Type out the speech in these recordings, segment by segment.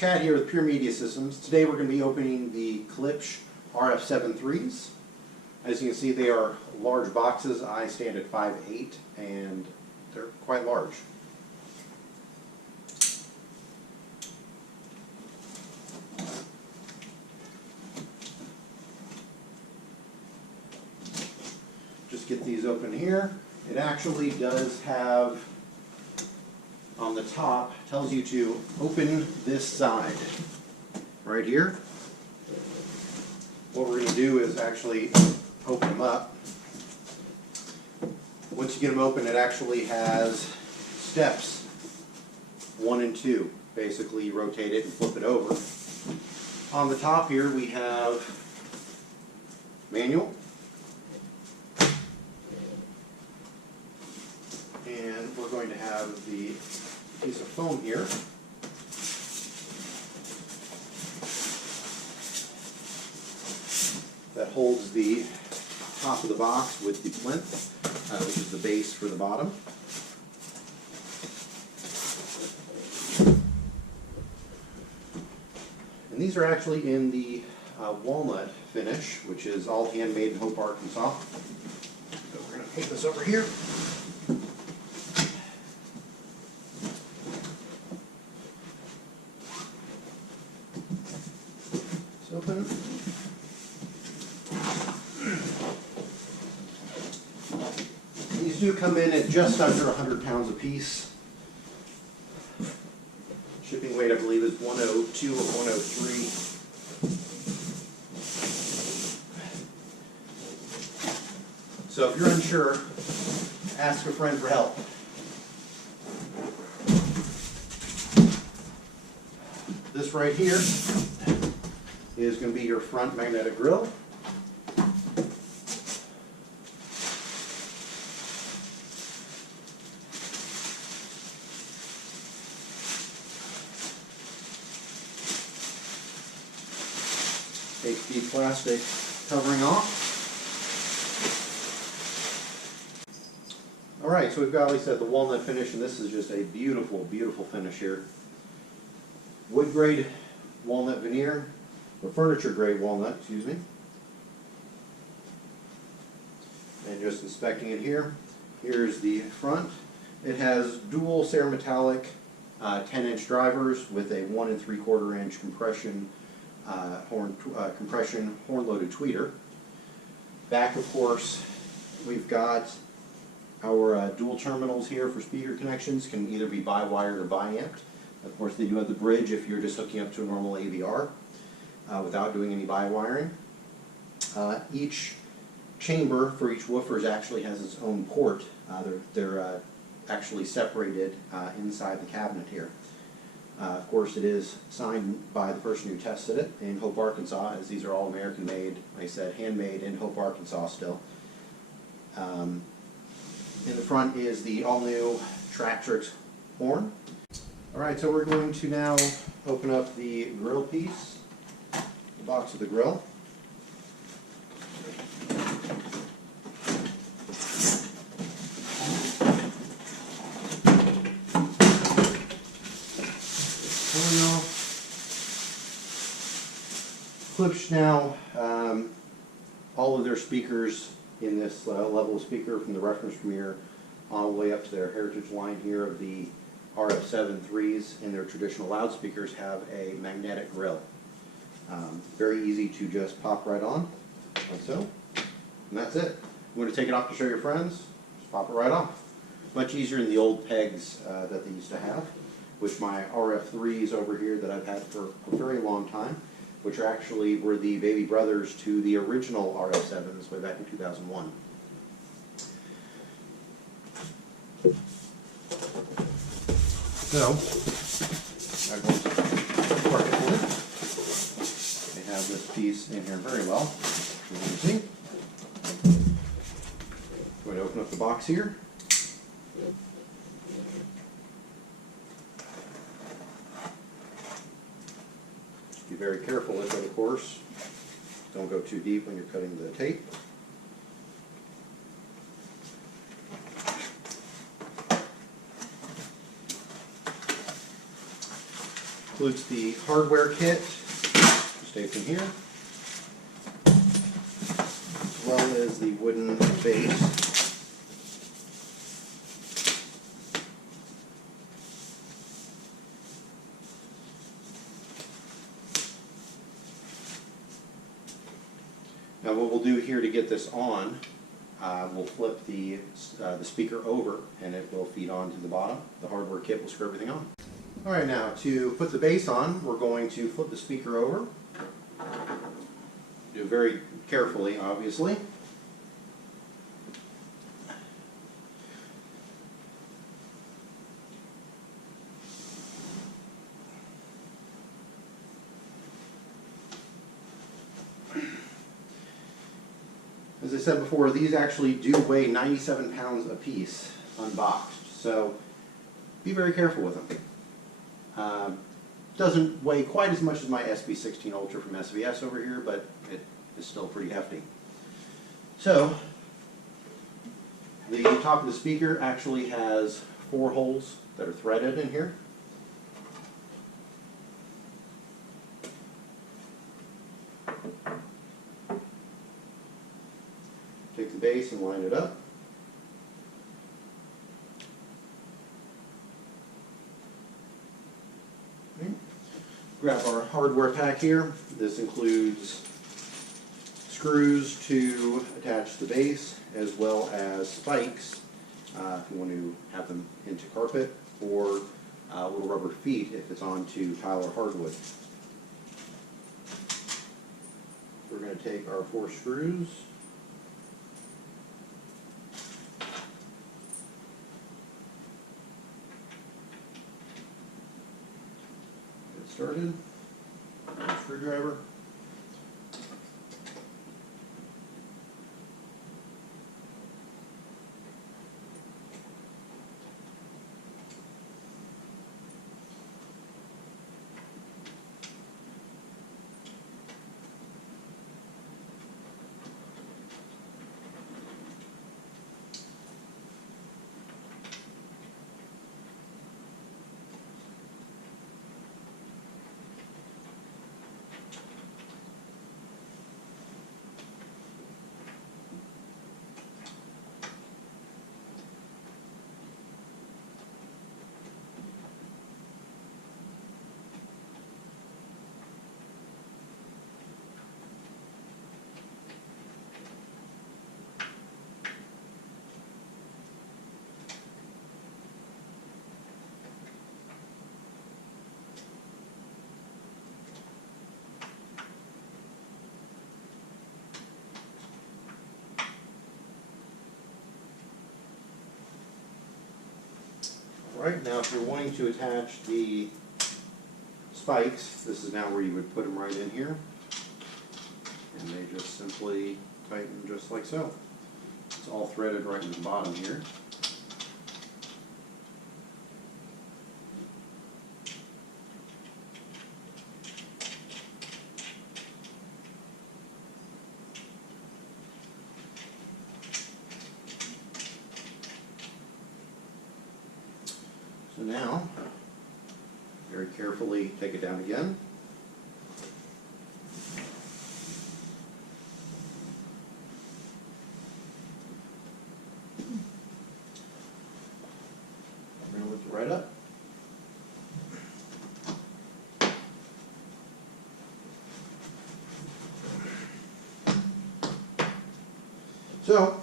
Chad here with Pure Media Systems. Today we're going to be opening the Klipsch RF-7 IIIs. As you can see, they are large boxes. I stand at 5'8", and they're quite large. Just get these open here. It actually does have, on the top, tells you to open this side right here. What we're going to do is actually open them up. Once you get them open, it actually has steps 1 and 2. Basically, you rotate it and flip it over. On the top here, we have manual. And we're going to have the piece of foam here. That holds the top of the box with the plinth, which is the base for the bottom. And these are actually in the Walnut finish, which is all handmade in Hope, Arkansas. So we're going to take this over here. It's open. These do come in at just under 100 pounds a piece. Shipping weight, I believe, is 102 or 103. So if you're unsure, ask a friend for help. This right here is going to be your front magnetic grille. Take the plastic covering off. Alright, so we've got, like I said, the walnut finish, and this is just a beautiful, beautiful finish here. Wood grade walnut veneer, or furniture grade walnut, excuse me. And just inspecting it here. Here's the front. It has dual Cerametallic 10-inch drivers with a 1 3/4-inch compression horn-loaded tweeter. Back, of course, we've got our dual terminals here for speaker connections. Can either be bi-wired or bi-amped. Of course, they do have the bridge if you're just hooking up to a normal AVR without doing any bi-wiring. Each chamber for each Woofers actually has its own port. They're actually separated inside the cabinet here. Of course, it is signed by the person who tested it in Hope, Arkansas, as these are all American-made, like I said, handmade in Hope, Arkansas still. In the front is the all-new Tractrix horn. Alright, so we're going to now open up the grill piece, the box of the grill. Klipsch now, all of their speakers in this level of speaker, from the reference Veneer all the way up to their heritage line here of the RF-7 IIIs and their traditional loudspeakers, have a magnetic grill. Very easy to just pop right on, like so, and that's it. You want to take it off to show your friends? Just pop it right off. Much easier than the old pegs that they used to have, which my RF-3s over here that I've had for a very long time, which are actually were the baby brothers to the original RF-7s way back in 2001. So, I'm going to park it in. They have this piece in here very well, as you can see. Going to open up the box here. Be very careful with it, of course. Don't go too deep when you're cutting the tape. includes the hardware kit, just taken here, as well as the wooden base. Now what we'll do here to get this on, we'll flip the speaker over and it will feed on to the bottom. The hardware kit will screw everything on. Alright, now to put the bass on, we're going to flip the speaker over. Do it very carefully, obviously. As I said before, these actually do weigh 97 pounds apiece, unboxed, so be very careful with them. Doesn't weigh quite as much as my SB16 Ultra from SVS over here, but it is still pretty hefty. So, the top of the speaker actually has 4 holes that are threaded in here. Take the base and line it up. Okay. Grab our hardware pack here. This includes screws to attach the base, as well as spikes if you want to have them into carpet, or little rubber feet if it's onto tile or hardwood. We're going to take our 4 screws. Started. Screwdriver. Alright, now if you're wanting to attach the spikes, this is now where you would put them right in here. And they just simply tighten just like so. It's all threaded right in the bottom here. So now, very carefully take it down again. We're going to lift it right up. So,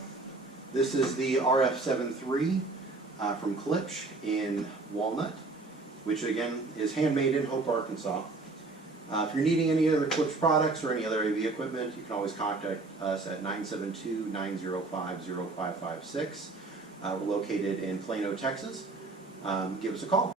this is the RF-7 III. From Klipsch in Walnut, which again is handmade in Hope, Arkansas. If you're needing any other Klipsch products or any other AV equipment, you can always contact us at 972-905-0556. We're located in Plano, Texas. Give us a call.